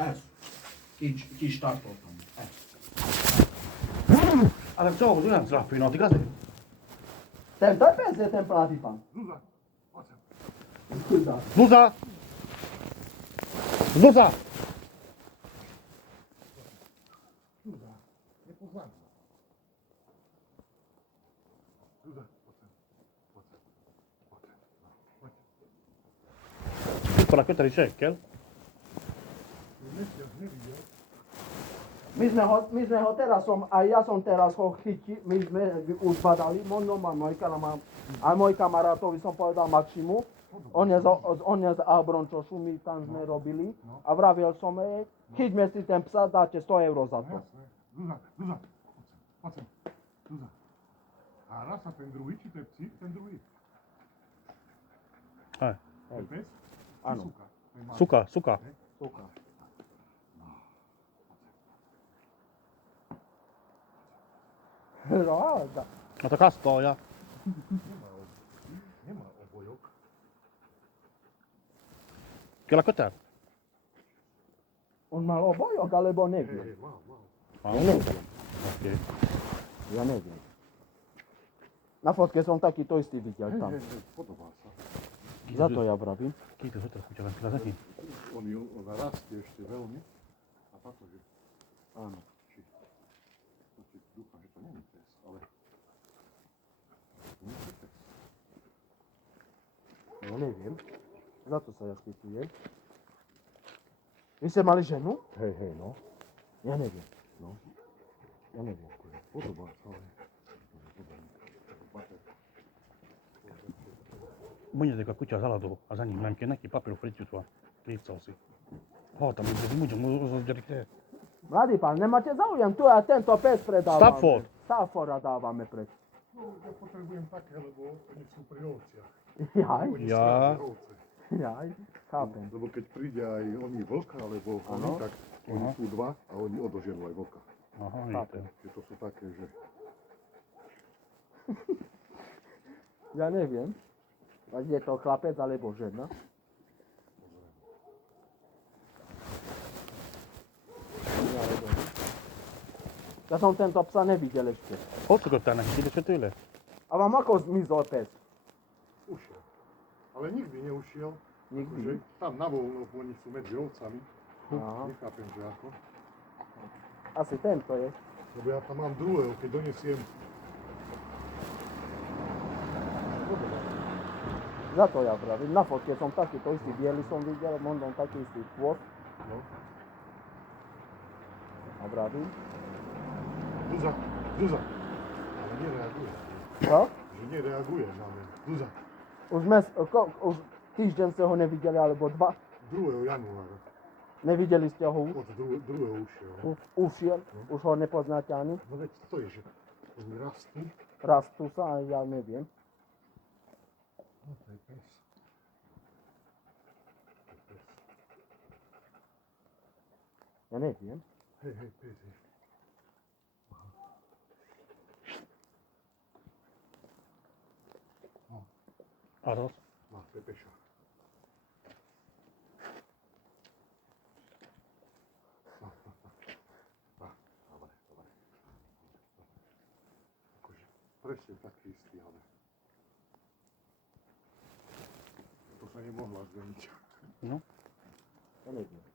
Ez. Kis tartottam. Ez. Ale co, tu nem traffi, no, ti case? Tento je pes, je ten plavý pán. Zúza, poď sem. Zúza. Zuza! Zuza! Zúza, nepoznám ťa. Zúza, poď sem. Poď sem. Poď sem. No, poď. Piccola, questa è di Shekel? Mesiac nevidel. My sme ho teraz aj ja som teraz ho chytil, my sme už badali, možno má aj môj kamarátovi som povedal Maximu, on je z Abrončošu, my tam sme robili a vravil som jej, chyťme si ten psa, dáte 100 eur za to. Jasné. Zúza, Zúza, poď sem. Zúza. A raz sa ten druhý, či to je psík, ten druhý? Eh, To je pes? Áno. Či suka? To je malý. suka, suka. Suka. Ráda. No to kastoja. Nemá obojok. Kyllä kötär. On mal obojok, alebo neviem. Hej, má. Ah, Ja neviem. okej. Ja neviem. Na fotke som takýto istý videl tam. Podobá sa. Za to ja vravím. Kiitos, otra kuća vähän kyllä sekin. Ona rastie ešte veľmi. A táto, že Áno. dúfam, že to nie je pes, ale... Nie je pes. Ja neviem. Za to sa ja spýtujem. Vy ste mali ženu? Hej, no. Ja neviem. No. Ja neviem. Podobá sa, ale... Mõnedega kutša saladu, a za ním mängib näki papiru fritisua. Lihtsalt. Vaatame, mis muidu mul osad. Mladý pán, nemáte záujem? Tu ja tento pes predávame. Stafford. Stafforda dávame preč. No, ja potrebujem také, lebo oni sú pri ovciach. Jaj, Oni Ja. strážia ovce. jaj, chápem. Lebo keď príde aj oni vlka, alebo oni, Áno. tak oni sú dva a oni odoženú aj vlka. Aha, Chápem. niitä. Že to sú také, že... Ja neviem. Ať je to chlapec alebo žena. Ja neviem. Ja som tento psa nevidel ešte. Ootko tänne? Kiitos jo tyle. A vám ako zmizol pes? Ušiel. Ale nikdy neušiel. Nikdy. Že tam na voľno, oni sú medzi ovcami. Aha. Nechápem, že ako. Asi tento je. Lebo ja tam mám druhého, keď donesiem... Za to ja vravím. Na fotke som takýto istý biely som videl, možno taký istý chvost. No. A vravím. Zúza, Zúza. Ale nereaguje. Čo? Že nereaguje na mňa. Zúza. Už týždeň ste ho nevideli, alebo 2. 2. januára. Nevideli ste ho už? Od druhého ušiel. No. Ušiel? Už ho nepoznáte ani? No veď to je, že oni rastú. Rastú sa, ja neviem. No to je pes. Ja neviem. Hej, pes je. Aros. Má Pepeša. Dobre. Akože presne taký istý, ale... To sa nemohla zmeniť. No. Ja neviem.